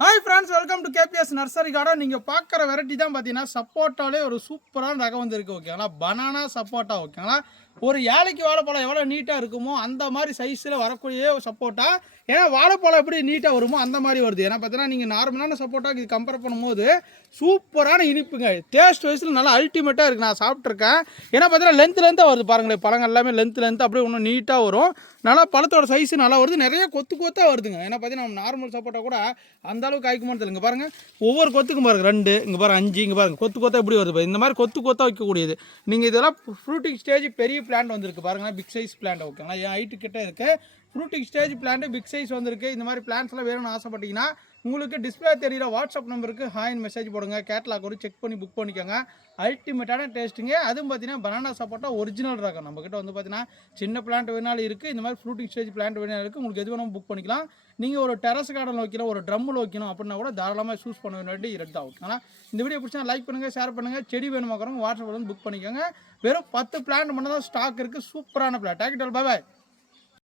Hi friends, welcome to KBS nursery garden. நீங்கள் பார்க்குற variety தான் பார்த்தீங்கன்னா சப்போட்டாலே ஒரு சூப்பரான ரகம் வந்துருக்கு. ஓகேங்களா, பனானா சப்போட்டா. ஓகேங்களா, ஒரு ஏழைக்கு வாழைப்பழம் எவ்வளோ நீட்டாக இருக்குமோ அந்த மாதிரி சைஸில் வரக்கூடிய ஒரு சப்போட்டா. ஏன்னா வாழைப்பழம் எப்படி நீட்டாக வருமோ அந்த மாதிரி வருது. ஏன்னா பார்த்தீங்கன்னா நீங்கள் நார்மலான சப்போட்டாக்கு இது கம்பேர் பண்ணும்போது சூப்பரான இனிப்புங்க. டேஸ்ட் வைஸில் நல்லா அல்டிமேட்டாக இருக்குது. நான் சாப்பிட்ருக்கேன். ஏன்னா பார்த்தீங்கன்னா லென்த்தாக வருது பாருங்களேன். பழங்கள் எல்லாமே லென்த் அப்படியே இன்னும் நீட்டாக வரும். நல்லா பழத்தோட சைஸு நல்லா வருது. நிறைய கொத்தாக வருதுங்க. ஏன்னா பார்த்தீங்கன்னா நம்ம நார்மல் சப்போட்டா கூட அந்த அளவுக்கு காய்க்குமான்னு தெரியல. இங்கே பாருங்கள், ஒவ்வொரு கொத்துக்கும் பாருங்கள் 2, இங்கே பாருங்கள் 5, இங்கே பாருங்கள் கொத்தாக எப்படி வருது. இந்த மாதிரி கொத்தாக வைக்கக்கூடியது. நீங்கள் இதெல்லாம் ஃப்ரூட்டிங் ஸ்டேஜ் பெரிய பிளான்ட் வந்திருக்கு பாருங்கள், பிக் சைஸ் பிளான்ட். ஓகேங்களா, என் ஹைட்டு கிட்டே இருக்குது. Fruiting stage plant big size வந்திருக்கு. இந்த மாதிரி பிளான்ஸ்லாம் வேணும்னு ஆசைப்பட்டீங்கன்னா உங்களுக்கு டிஸ்பிளே தெரியிற வாட்ஸ்அப் நம்பருக்கு ஹாய்னு மெசேஜ் போடுங்க. கேட்லாக் ஒரு செக் பண்ணி புக் பண்ணிக்கோங்க. அல்டிமேட்டான டேஸ்ட்டுங்க. அதுவும் பார்த்தீங்கன்னா பனானா சப்போட்டா ஒரிஜினல் ரகம். நம்மக்கிட்ட வந்து பார்த்தீங்கன்னா சின்ன பிளான்ட் வேணாலும் இருக்குது, இந்த மாதிரி ஃப்ரூட்டிங் ஸ்டேஜ் பிளான்ட் வேணாலும் இருக்குது. உங்களுக்கு எது வேணும் புக் பண்ணிக்கலாம். நீங்கள் ஒரு டெரஸ் கார்டன் வைக்கணும், ஒரு ட்ரம்மில் வைக்கணும் அப்படின்னா கூட தாராளமாக சூஸ் பண்ண வேண்டிய இரண்டு தான். ஓகேங்களா, இந்த வீடியோ பிடிச்சா லைக் பண்ணுங்கள், ஷேர் பண்ணுங்கள். செடி வேணுமாக்கிறவங்க வாட்ஸ்அப்பில் வந்து புக் பண்ணிக்கோங்க. வெறும் 10 பிளான்ட் மட்டும் தான் ஸ்டாக் இருக்குது. சூப்பரான பிளான்ட். டேக் பாய்.